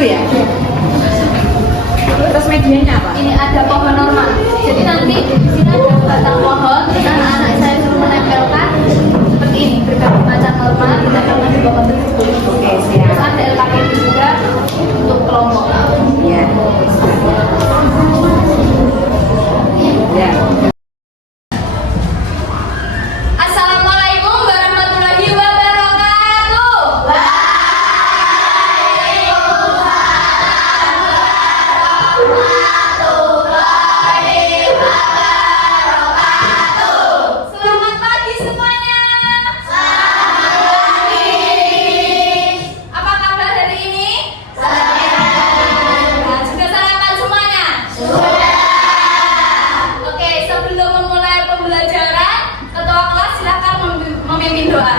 dulu ya. Terus medianya apa? Ini ada pohon normal. Jadi nanti di sini ada batang pohon. Terus anak-anak saya suruh menempelkan seperti ini berbagai macam normal. Kita akan di pohon tersebut. Oke, siap. Terus ada LKPD juga untuk kelompok. Ya. Ya. Assalamualaikum warahmatullahi wabarakatuh. Selamat pagi semuanya. Apa kabar hari ini? Nah, sudah sarapan semuanya? Oke, sebelum memulai pembelajaran, ketua kelas silakan memimpin doa.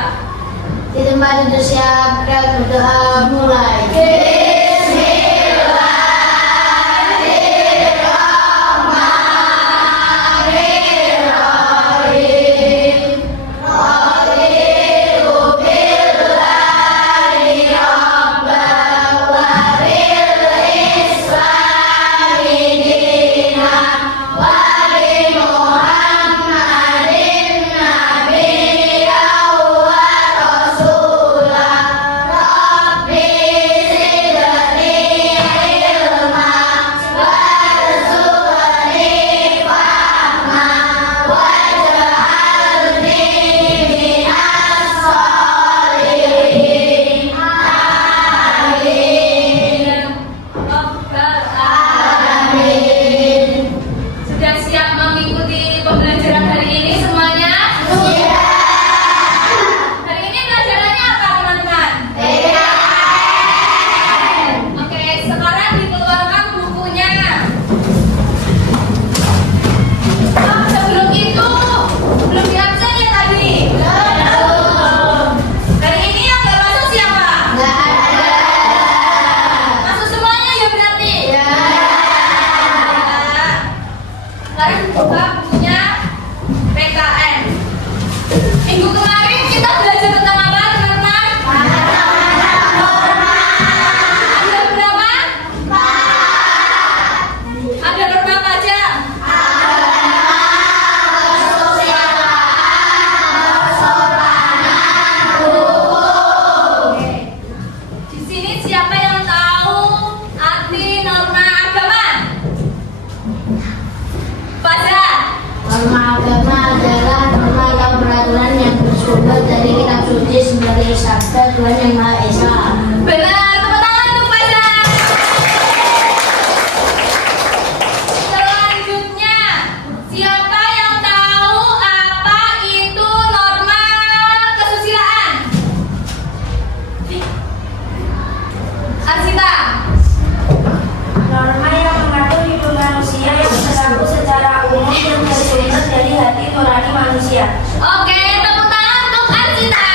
Di tempat duduk siap dan berdoa mulai. Sudah siap mengikuti pembelajaran hari ini semuanya? Hari ini pelajarannya apa teman-teman? Oke, sekarang dikeluarkan bukunya. Oh, sebelum itu, belum di absen ya tadi? Hari ini yang nggak masuk siapa? Masuk semuanya ya berarti? Sekarang buka bukunya PKN. Minggu kemarin kita belajar tentang apa teman-teman? Ada berapa? Ada berapa aja? Di sini siapa yang tahu arti norma agama? Pada Norma agama adalah norma atau peraturan yang bersumber dari kitab suci sebagai sabda Tuhan yang Maha Esa. benar, tepuk tangan untuk Pada. Selanjutnya, siapa yang tahu apa itu norma kesusilaan? Arsita. Norma yang mengatur hidup manusia yang berlaku secara umum dan bersumber dari hati nurani manusia. Oke, tepuk tangan untuk Arsita.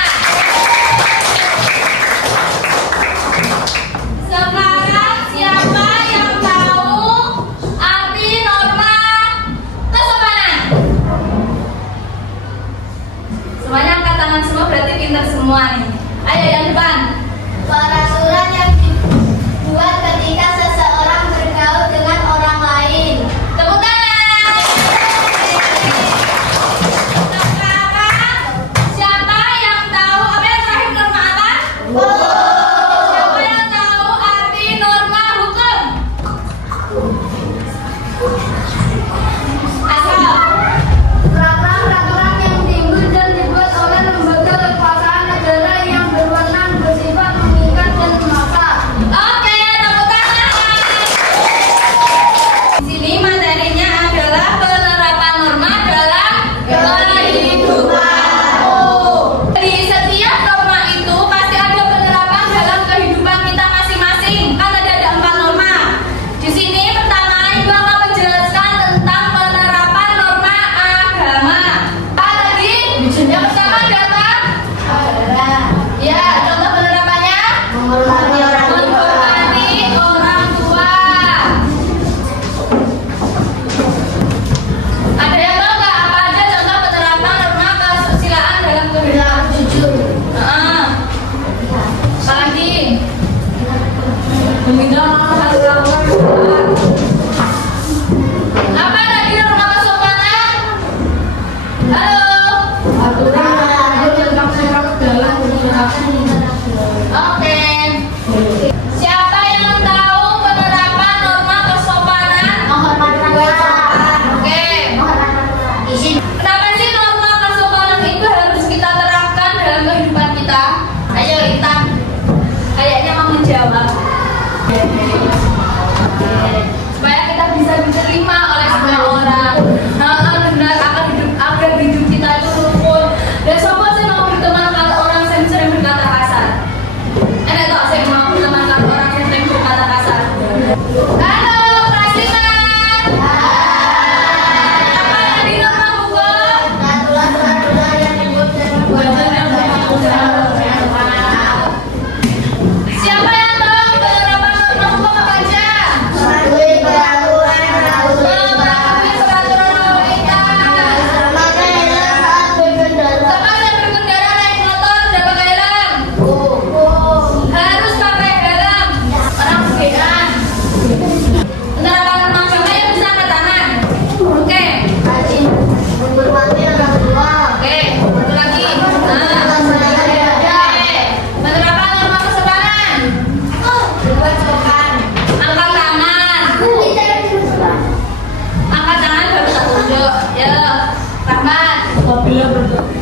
Rahmat. Apabila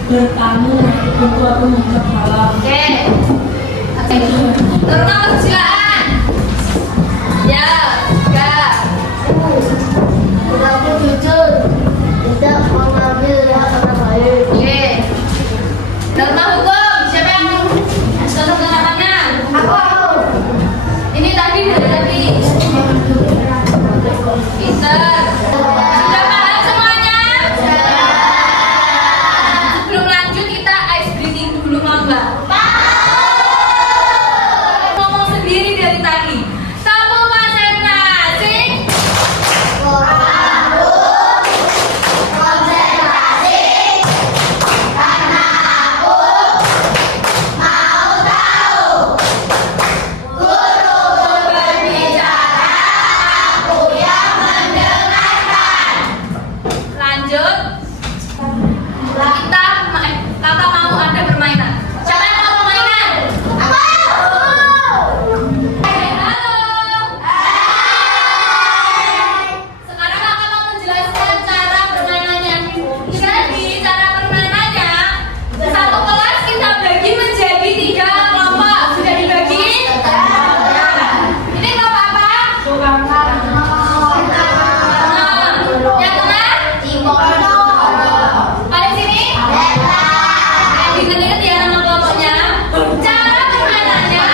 bertamu, tentu aku mengucap salam. Oke. Oke. Terima persilaan. Ya, enggak. Aku jujur, tidak mengambil hak orang lain. Oke. Norma hukum, siapa yang tutup tangannya? Aku. Ini tadi dari tadi. Pinter. Sudah paham semuanya? Sebelum lanjut kita ice breathing dulu, mau nggak? Ngomong sendiri dari tadi. Kamu konsentrasi. Lanjut. Kakak mau ada permainan. Siapa yang mau permainan? Halo. Sekarang kakak mau menjelaskan cara permainannya. Jadi cara permainannya, satu kelas kita bagi menjadi 3 kelompok. Sudah dibagi? Ini kelompok apa? Yang tengah? Paling sini? Ingat-ingat ya nama kelompoknya. Cara permainannya,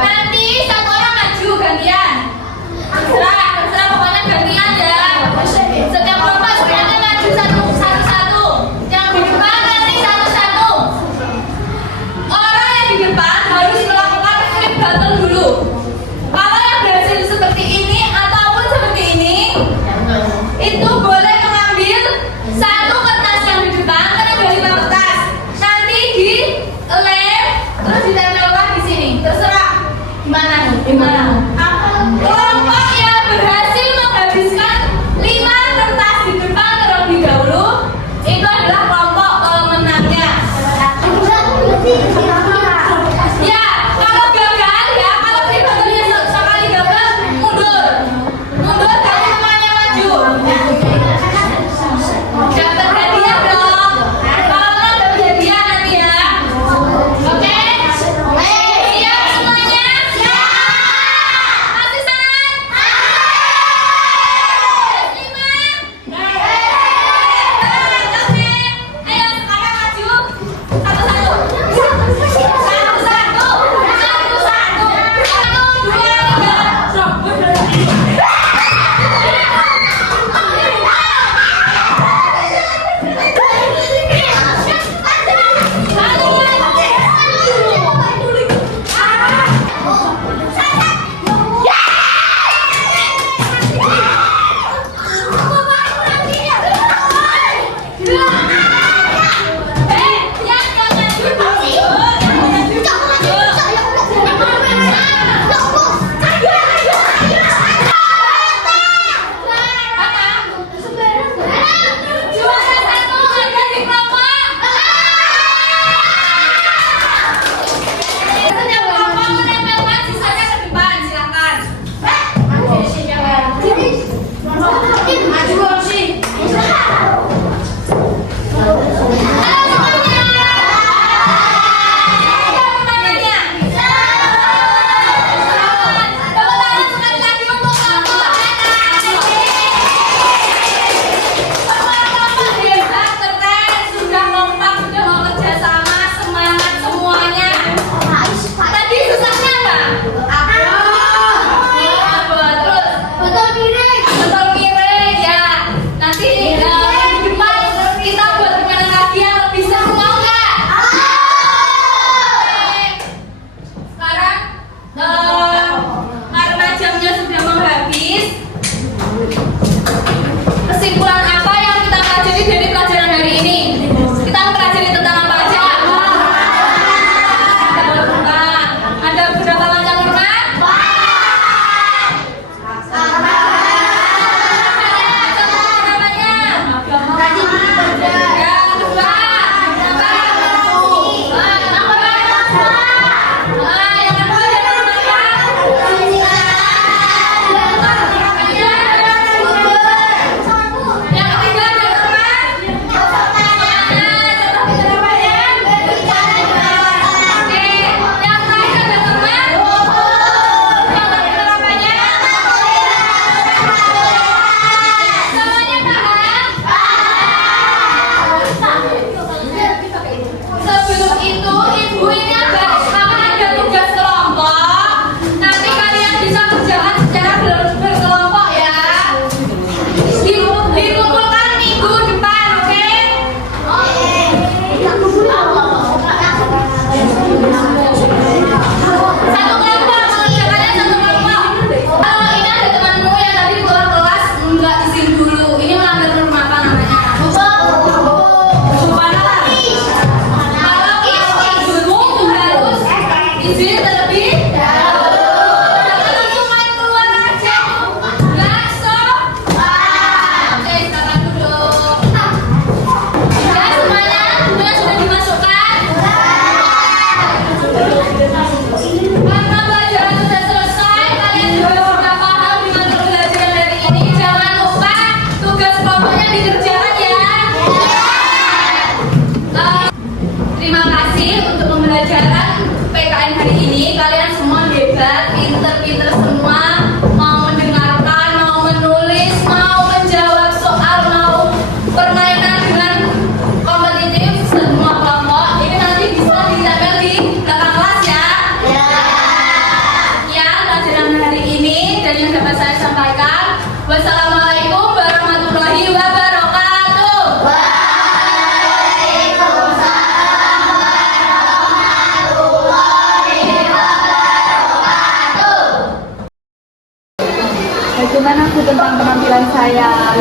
nanti satu orang maju gantian. Terserah pokoknya gantian ya. Setiap kelompok sebenarnya maju satu-satu. Yang di depan nanti satu-satu. Orang yang di depan harus melakukan flip battle dulu. Kalau yang berhasil seperti ini ataupun seperti ini, itu boleh mengambil satu kertas yang di depan, karena ada 5 kertas. Nanti di lem, terus ditempelkan di sini. Terserah gimana. Kelompok yang berhasil menghabiskan 5 kertas di depan terlebih dahulu, itu adalah kelompok pemenangnya. Ya, kalau gagal ya, kalau pribadinya sekali gagal, mundur dari semuanya maju. Dapat hadiah dong. Kalau nggak dapat hadiah nanti ya. Oke? Siap semuanya? Masih semangat? 5. Oke. Ayo sekarang maju. Satu-satu. 1,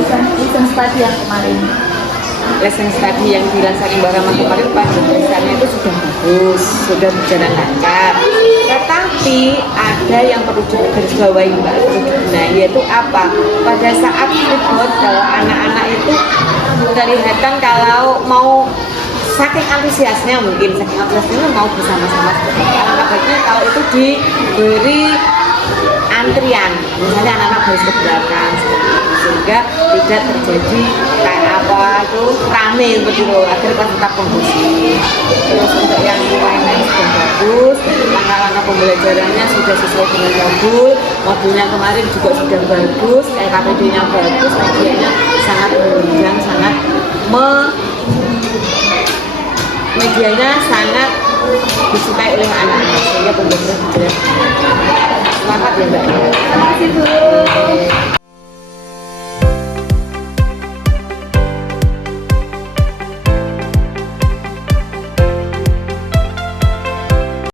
lesson study yang kemarin. Lesson study yang dirasakan Mbak Rama kemarin pembahasannya itu sudah bagus, sudah berjalan lancar. Tetapi ada yang perlu digarisbawahi Mbak, perlu dibenahi, yaitu apa? Pada saat ribut kalau anak-anak itu kelihatan kalau mau saking antusiasnya mau bersama-sama. Anak-anak baiknya kalau itu diberi antrian, misalnya anak-anak baris ke belakang seperti itu, sehingga tidak terjadi kayak apa itu rame seperti itu, agar kita tetap kondusif. Terus untuk yang lain-lain sudah bagus, langkah-langkah pembelajarannya sudah sesuai dengan modulnya kemarin juga sudah bagus, KPD-nya bagus, medianya sangat menunjang, medianya sangat disukai oleh anak-anak, sehingga pembelajaran sudah semangat ya Mbak. Terima kasih Bu.